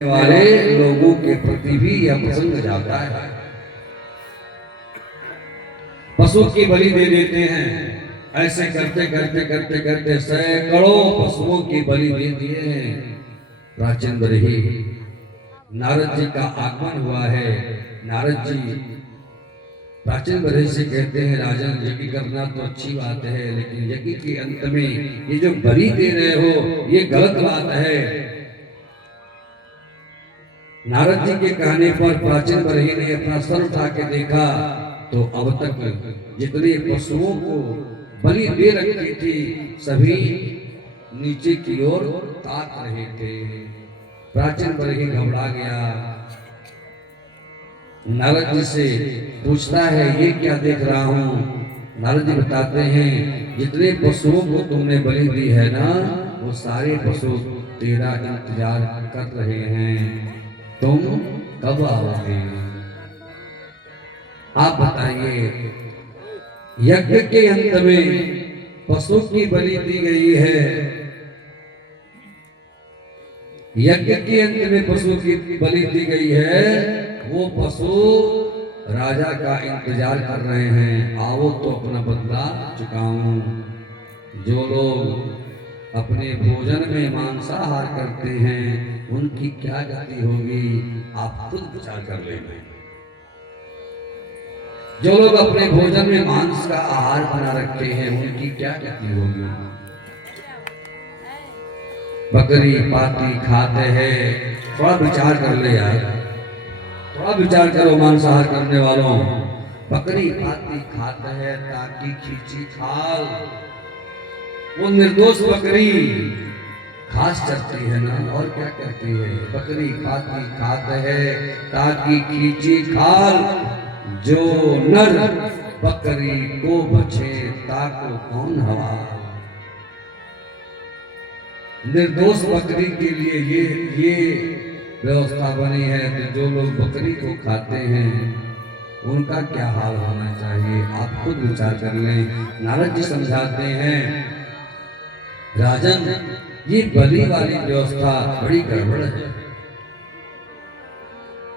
वाले लोगों के प्रति भी यह प्रसंग जाता है। पशु की बलि दे देते हैं। ऐसे करते करते करते करते सैकड़ों पशुओं की बलि दे दिए हैं। प्राचीन ही नारद जी का आगमन हुआ है। नारद जी प्राचीन बरही से कहते हैं, राजन यज्ञ करना तो अच्छी बात है, लेकिन यज्ञ के अंत में ये जो बलि दे रहे हो ये गलत बात है। नारद जी के कहने पर प्राचीन बरही ने अपना सर उठा के देखा तो अब तक जितने पशुओं को बलि दे रखी थी सभी नीचे की ओर ताक रहे थे। प्राचीन बरही घबरा गया। नारद जी से पूछता है, ये क्या देख रहा हूँ? नारद जी बताते हैं, जितने पशुओं को तुमने बलि दी है ना, वो सारे पशु तेरा इंतजार कर रहे हैं, तुम कब आओगे? आप बताइए। यज्ञ के अंत में पशु की बलि दी गई है। यज्ञ के अंत में पशु की बलि दी गई है। वो पशु राजा का इंतजार कर रहे हैं, आओ तो अपना बदला चुकाऊं। जो लोग अपने भोजन में मांसाहार करते हैं उनकी क्या गति होगी, आप खुद विचार कर लेंगे। जो लोग अपने भोजन में मांस का आहार बना रखते हैं उनकी क्या गति होगी। बकरी पाती खाते हैं, थोड़ा विचार कर ले यार, थोड़ा विचार करो मांसाहार करने वालों। बकरी पाती खाते हैं ताकि खींची खाल, वो निर्दोष बकरी घास चरती है ना, और क्या करती है? बकरी पाती खाते है ताकि खींची खाल, जो नर बकरी को बचे ताको कौन हवा। निर्दोष बकरी के लिए ये व्यवस्था बनी है कि जो लोग बकरी को खाते हैं उनका क्या हाल होना चाहिए, आप खुद विचार कर लें। नारद जी समझाते हैं, राजन ये बलि वाली व्यवस्था बड़ी गड़बड़ है।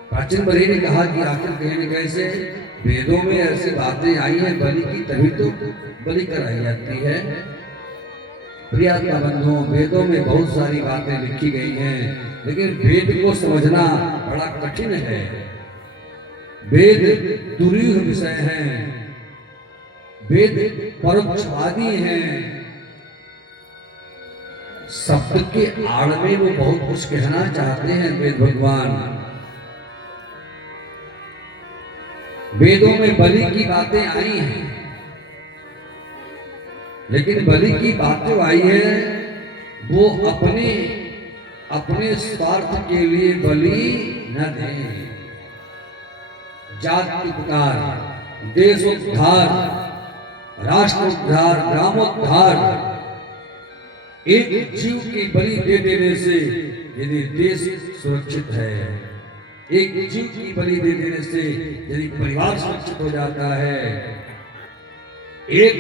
प्राचीन बलि ने कहा कि आखिर कहने कैसे, वेदों में ऐसी बातें आई हैं बलि की, तभी तो बलि कराई जाती है। प्रियात्मा बंधुओं, वेदों में बहुत सारी बातें लिखी गई हैं, लेकिन वेद को समझना बड़ा कठिन है। वेद दुरूह विषय हैं, वेद परोक्षवादी हैं। शब्द के आड़ में वो बहुत कुछ कहना चाहते हैं वेद भगवान। वेदों में बलि की बातें आई हैं, लेकिन बलि की बातें आई है वो अपने स्वार्थ के लिए बलि न दें। जाति उद्धार, देशोद्धार, राष्ट्रोद्धार, ग्रामोद्धार, एक जीव की बलि दे देने से यदि देश सुरक्षित है, एक जीव की बलि दे देने से यदि परिवार सुरक्षित हो जाता है, एक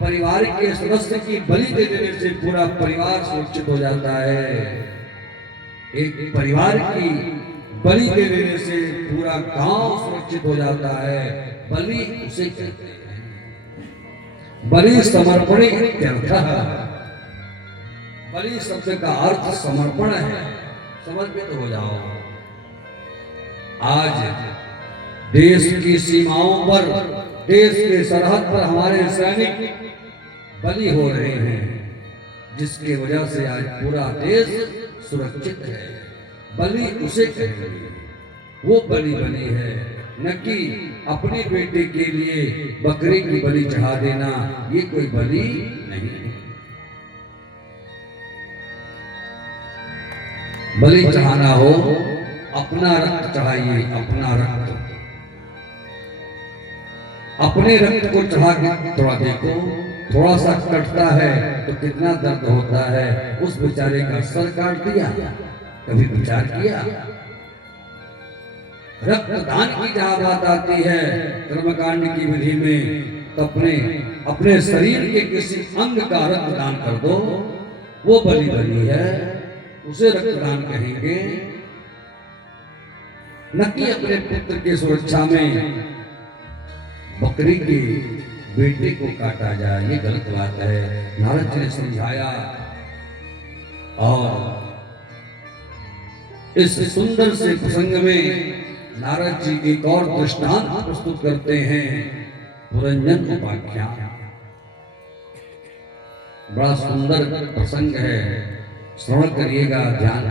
परिवार के सदस्य की बलि दे देने से पूरा परिवार सुरक्षित हो जाता है, एक परिवार की बलि दे देने से पूरा गांव सुरक्षित हो जाता है। बलि उसे कहते हैं। बलि समर्पण इत्यर्थः। बलि शब्द का अर्थ समर्पण है, समर्पित हो जाओ। आज देश की सीमाओं पर, देश के सरहद पर हमारे सैनिक बलि हो रहे हैं, जिसकी वजह से आज पूरा देश सुरक्षित है। बलि उसे कहेंगे, वो बलि बनी है, न कि अपने बेटे के लिए बकरी की बलि चढ़ा देना, ये कोई बलि नहीं है। बलि चढ़ाना हो अपना रक्त चढ़ाइए, अपना रक्त, अपने रक्त को चढ़ा के थोड़ा देखो, थोड़ा सा कटता है तो कितना दर्द होता है। उस बेचारे का सर काट दिया, कभी विचार किया? रक्तदान की जहां बात आती है कर्मकांड की विधि में, तो अपने शरीर के किसी अंग का रक्तदान कर दो, वो बलि बनी है, उसे रक्तदान कहेंगे। न कि अपने पुत्र की सुरक्षा में बकरी के बेटे को काटा जाए, ये गलत बात है। नारद जी ने समझाया और इस सुंदर से प्रसंग में नारद जी एक और दृष्टांत प्रस्तुत करते हैं, पुरंजन उपाख्यान। बड़ा सुंदर प्रसंग है, श्रवण करिएगा, ध्यान